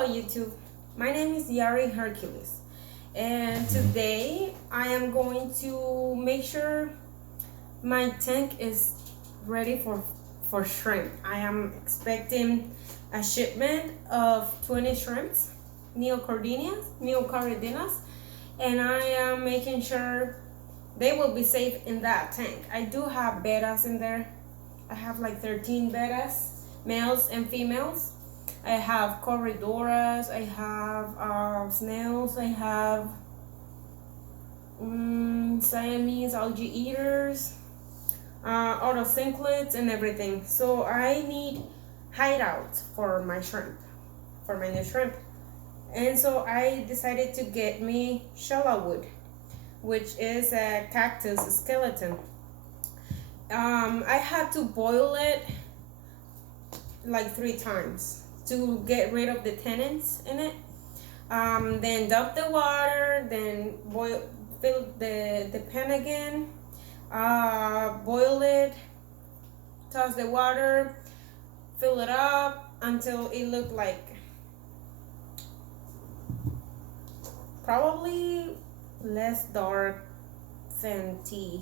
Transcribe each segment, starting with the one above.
Hello YouTube, my name is Yari Hercules, and today I am going to make sure my tank is ready for shrimp. I am expecting a shipment of 20 shrimps, neocardinas, and I am making sure they will be safe in that tank. I do have bettas in there. I have like 13 bettas, males and females. I have corridoras, I have snails, I have Siamese algae eaters, autocinclids, and everything. So I need hideouts for my shrimp, for my new shrimp. And so I decided to get me cholla wood, which is a cactus skeleton. I had to boil it like 3 times to get rid of the tannins in it. Then dump the water, then fill the pan again, boil it, toss the water, fill it up until it looked like probably less dark than tea.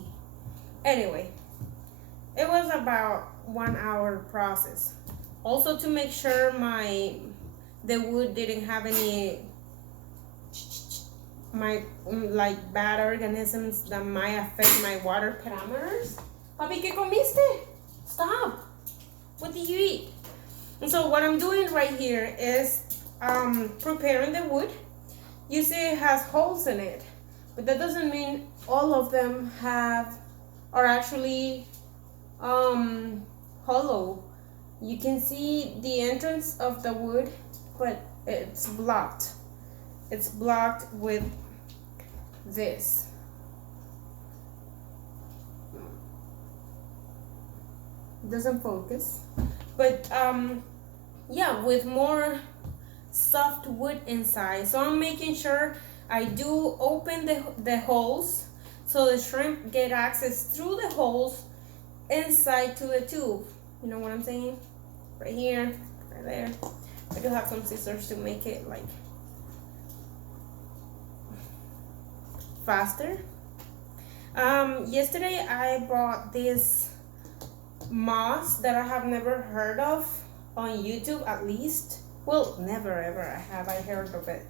Anyway, it was about 1 hour process. Also, to make sure the wood didn't have any like bad organisms that might affect my water parameters. Papi, ¿qué comiste? Stop. What did you eat? And so what I'm doing right here is preparing the wood. You see it has holes in it, but that doesn't mean all of them are actually hollow. You can see the entrance of the wood, but it's blocked. It's blocked with this. It doesn't focus, but yeah, with more soft wood inside. So I'm making sure I do open the holes so the shrimp get access through the holes inside to the tube. You know what I'm saying? Right here, right there. I do have some scissors to make it like faster. Yesterday I bought this moss that I have never heard of on YouTube, at least. Well, never ever have I heard of it.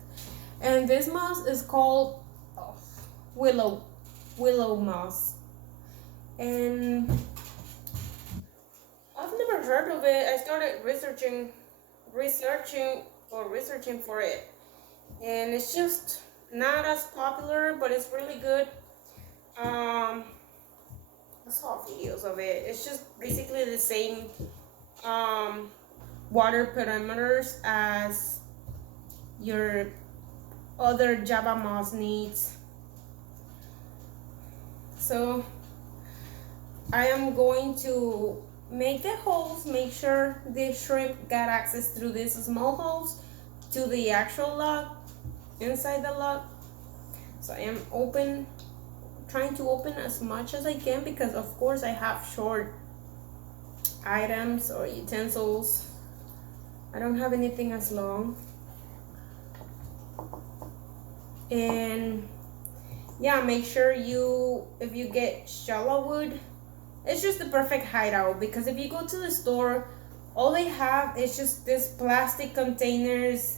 And this moss is called willow moss. And I've never heard of it. I started researching for it, and it's just not as popular, but it's really good. I saw videos of it. It's just basically the same water parameters as your other Java moss needs. So I am going to make the holes, make sure the shrimp got access through these small holes to the actual log, inside the log. So I am trying to open as much as I can, because of course I have short items or utensils. I don't have anything as long. And yeah, make sure if you get cholla wood, it's just the perfect hideout, because if you go to the store, all they have is just this plastic containers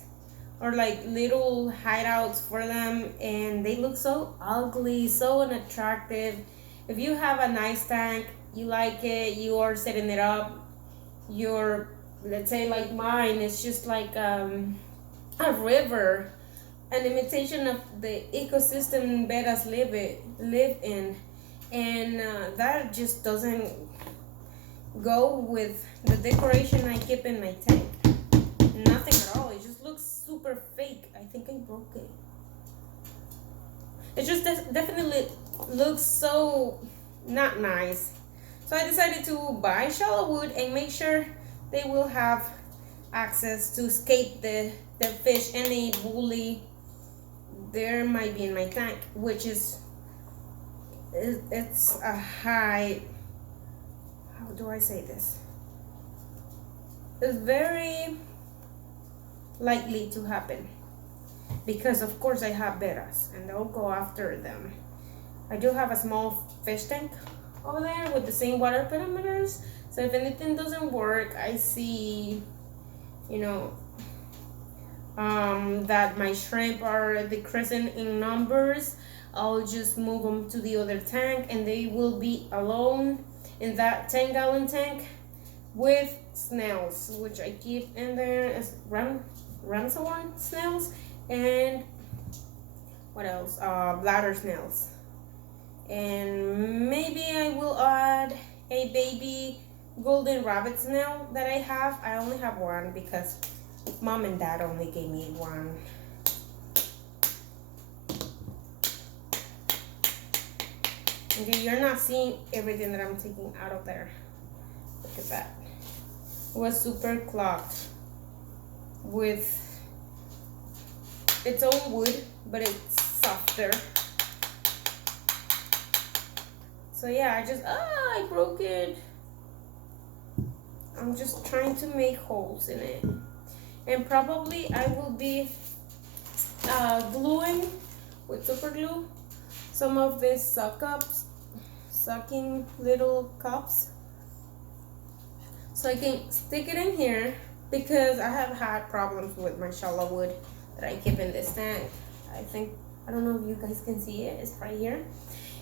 or like little hideouts for them, and they look so ugly, so unattractive. If you have a nice tank, you like it, you are setting it up, let's say like mine, it's just like a river, an imitation of the ecosystem bettas live in, and that just doesn't go with the decoration I keep in my tank. Nothing at all. It just looks super fake. I think I broke it. It just definitely looks so not nice. So I decided to buy cholla wood and make sure they will have access to escape the fish, any bully there might be in my tank, which is it's a high, how do I say this? It's very likely to happen, because of course I have bettas and they'll go after them. I do have a small fish tank over there with the same water parameters, so if anything doesn't work, I see, you know, that my shrimp are decreasing in numbers, I'll just move them to the other tank and they will be alone in that 10-gallon tank with snails, which I keep in there as ramshorn snails and what else? Bladder snails. And maybe I will add a baby golden rabbit snail that I have. I only have one because mom and dad only gave me one. Okay, you're not seeing everything that I'm taking out of there. Look at that. It was super clogged with its own wood, but it's softer. So yeah, I broke it. I'm just trying to make holes in it. And probably I will be gluing with super glue some of these sucking little cups, so I can stick it in here, because I have had problems with my cholla wood that I keep in this tank. I don't know if you guys can see it, it's right here.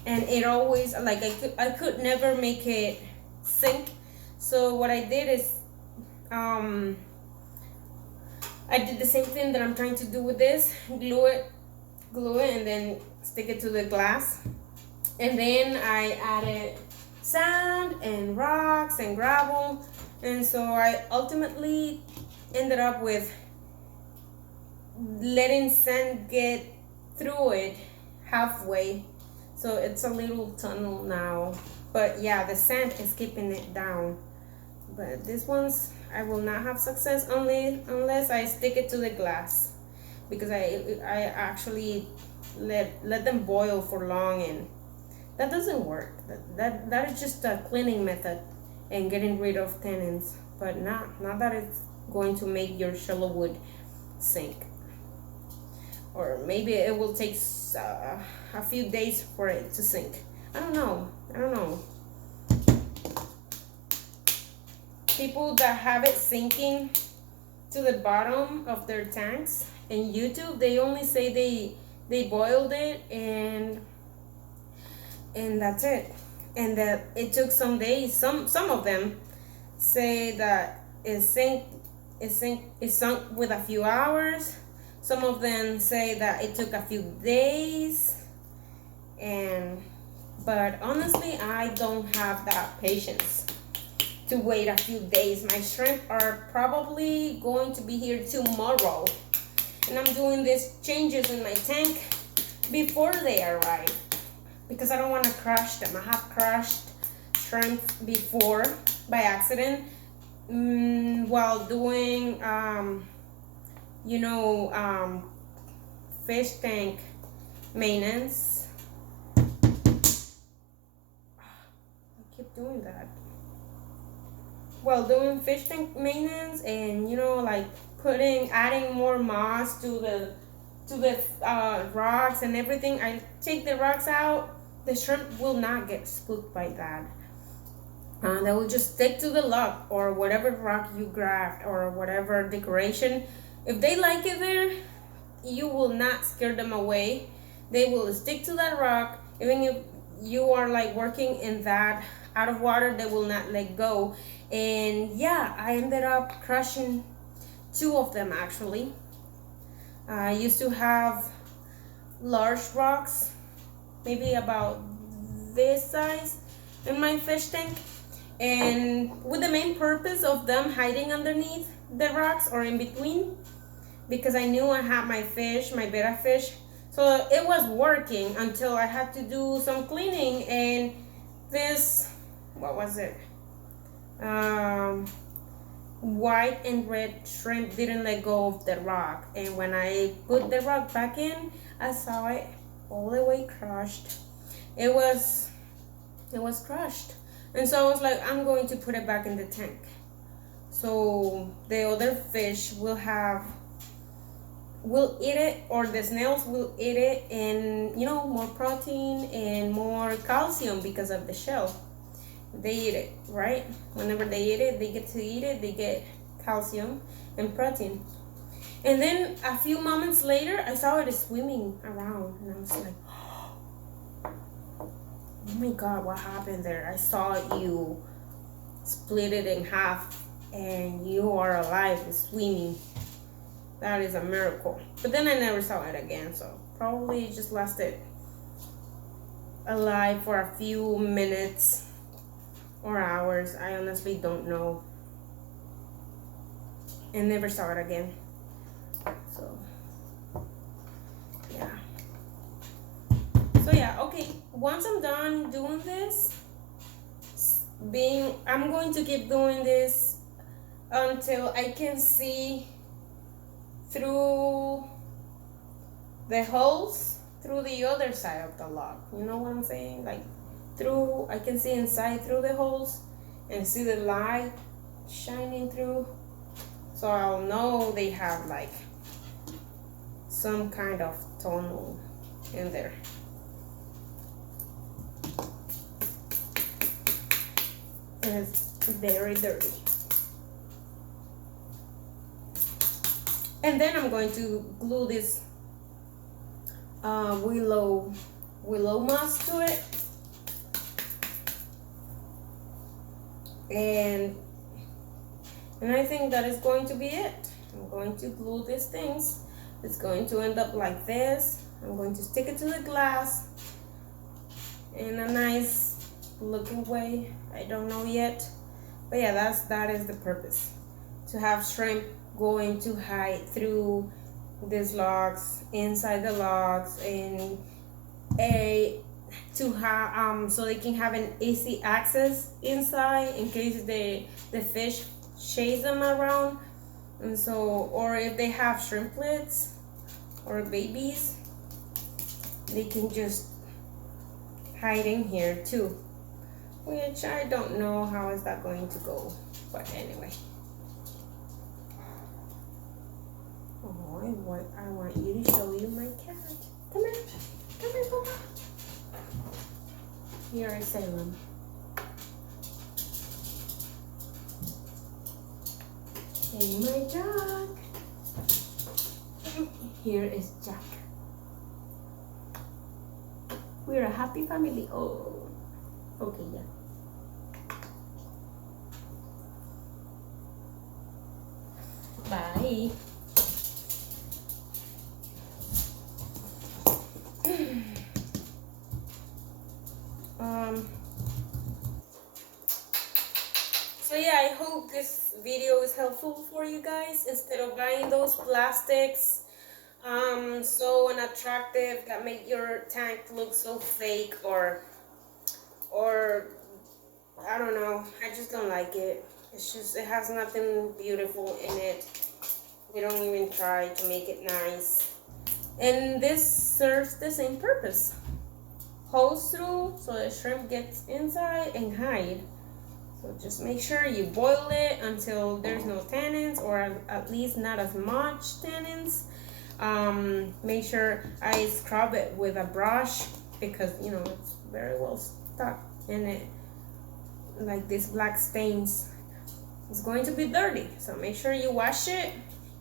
And it always, like, I could never make it sink. So what I did is, I did the same thing that I'm trying to do with this, glue it, and then stick it to the glass. And then I added sand and rocks and gravel. And so I ultimately ended up with letting sand get through it halfway. So it's a little tunnel now. But yeah, the sand is keeping it down. But this one's, I will not have success unless I stick it to the glass. Because I actually let them boil for long, and that doesn't work. That is just a cleaning method and getting rid of tannins, but not that it's going to make your cholla wood sink. Or maybe it will take a few days for it to sink. I don't know. People that have it sinking to the bottom of their tanks in YouTube, they only say they boiled it and that's it, and that it took some days. Some of them say that it sunk with a few hours. Some of them say that it took a few days, but honestly, I don't have that patience to wait a few days. My shrimp are probably going to be here tomorrow, and I'm doing these changes in my tank before they arrive, because I don't want to crush them. I have crushed shrimp before by accident while doing fish tank maintenance. I keep doing that while doing fish tank maintenance, and like adding more moss to the rocks and everything. I take the rocks out, the shrimp will not get spooked by that. They will just stick to the log or whatever rock you grabbed or whatever decoration. If they like it there, you will not scare them away. They will stick to that rock. Even if you are like working in that out of water, they will not let go. And yeah, I ended up crushing 2 of them actually. I used to have large rocks, maybe about this size, in my fish tank, and with the main purpose of them hiding underneath the rocks or in between, because I knew I had my betta fish. So it was working until I had to do some cleaning, and this, what was it? White and red shrimp didn't let go of the rock, and when I put the rock back in, I saw it all the way crushed. It was crushed, and so I was like, I'm going to put it back in the tank, so the other fish will have will eat it, or the snails will eat it, and you know, more protein and more calcium because of the shell. They eat it, right? Whenever they eat it, they get to eat it, they get calcium and protein. And then a few moments later, I saw it swimming around, and I was like, oh my god, what happened there? I saw you split it in half and you are alive swimming. That is a miracle. But then I never saw it again, so probably it just lasted alive for a few minutes or hours. I honestly don't know. And never saw it again. So yeah. So yeah, okay. Once I'm done doing this, I'm going to keep doing this until I can see through the holes through the other side of the log. You know what I'm saying? Like I can see inside through the holes and see the light shining through. So I'll know they have like some kind of tunnel in there. And it's very dirty. And then I'm going to glue this willow moss to it, and I think that is going to be it. I'm going to glue these things. It's going to end up like this. I'm going to stick it to the glass in a nice looking way. I don't know yet, but yeah, that is the purpose, to have shrimp going to hide through these logs, inside the logs, and so they can have an easy access inside in case the fish chase them around. And so, or if they have shrimplets or babies, they can just hide in here too, which I don't know how is that going to go, but anyway. Oh, I want you to show you my cat. Come here, Papa. Here is Salem. And my dog. Here is Jack. We're a happy family. Oh, okay, yeah. Bye. So yeah, I hope this video is helpful for you guys. Instead of buying those plastics so unattractive that make your tank look so fake, or I don't know, I just don't like it. It's just, it has nothing beautiful in it. They don't even try to make it nice. And this serves the same purpose. Hose through so the shrimp gets inside and hide. So just make sure you boil it until there's no tannins, or at least not as much tannins. Make sure I scrub it with a brush, because you know it's very well stuck in it, like these black stains. It's going to be dirty, so make sure you wash it.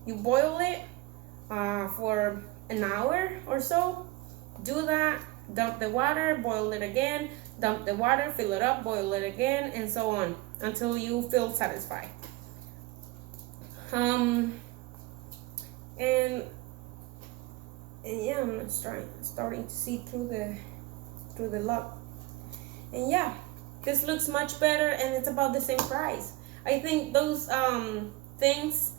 You boil it for an hour or so. Do that. Dump the water, boil it again, dump the water, fill it up, boil it again, and so on until you feel satisfied. And yeah, I'm starting to see through the log. And yeah, this looks much better, and it's about the same price. I think those things,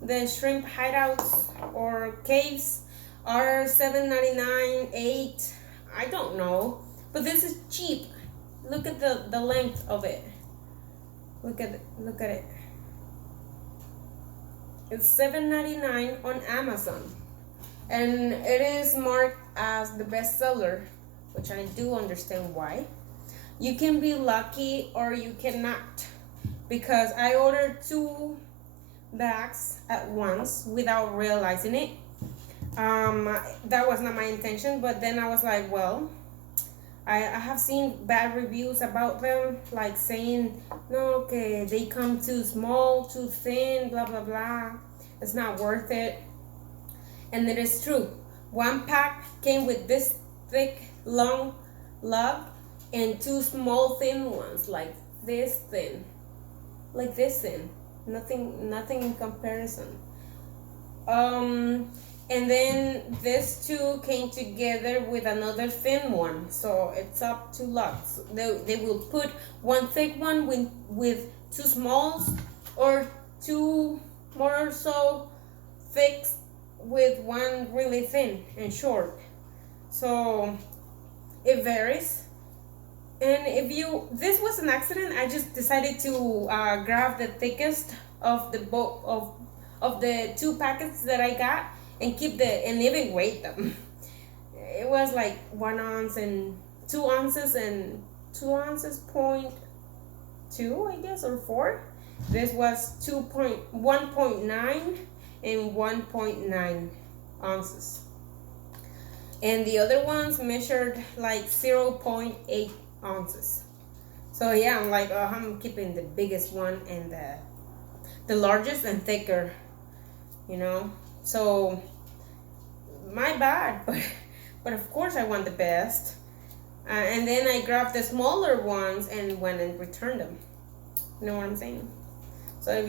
the shrimp hideouts or caves, are $7.99, $8. I don't know, but this is cheap. Look at the length of it. Look at it. It's $7.99 on Amazon, and it is marked as the bestseller, which I do understand why. You can be lucky or you cannot, because I ordered 2 bags at once without realizing it. That was not my intention, but then I was like, well, I have seen bad reviews about them, like saying, no, okay, they come too small, too thin, blah, blah, blah. It's not worth it. And it is true. One pack came with this thick, long lug and two small, thin ones, like this thin. Like this thin. Nothing in comparison. And then these two came together with another thin one, so it's up to lugs. They will put one thick one with two smalls, or two more or so thick with one really thin and short. So it varies. And if you, this was an accident, I just decided to grab the thickest of the of the two packets that I got, and keep and even weight them. It was like 1 ounce and 2 ounces and 2 ounces point 2, I guess, or 4. This was 1.9 and 1.9 ounces. And the other ones measured like 0.8 ounces. So yeah, I'm like, oh, I'm keeping the biggest one and the largest and thicker, you know. So my bad, but of course I want the best. And then I grabbed the smaller ones and went and returned them. You know what I'm saying? So if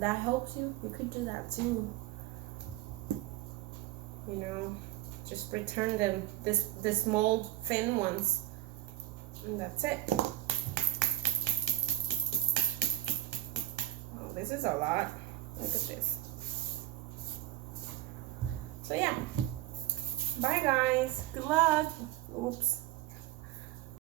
that helps you, you could do that too. You know, just return them, the small thin ones, and that's it. Oh, this is a lot. Look at this. So yeah, bye guys, good luck. Oops.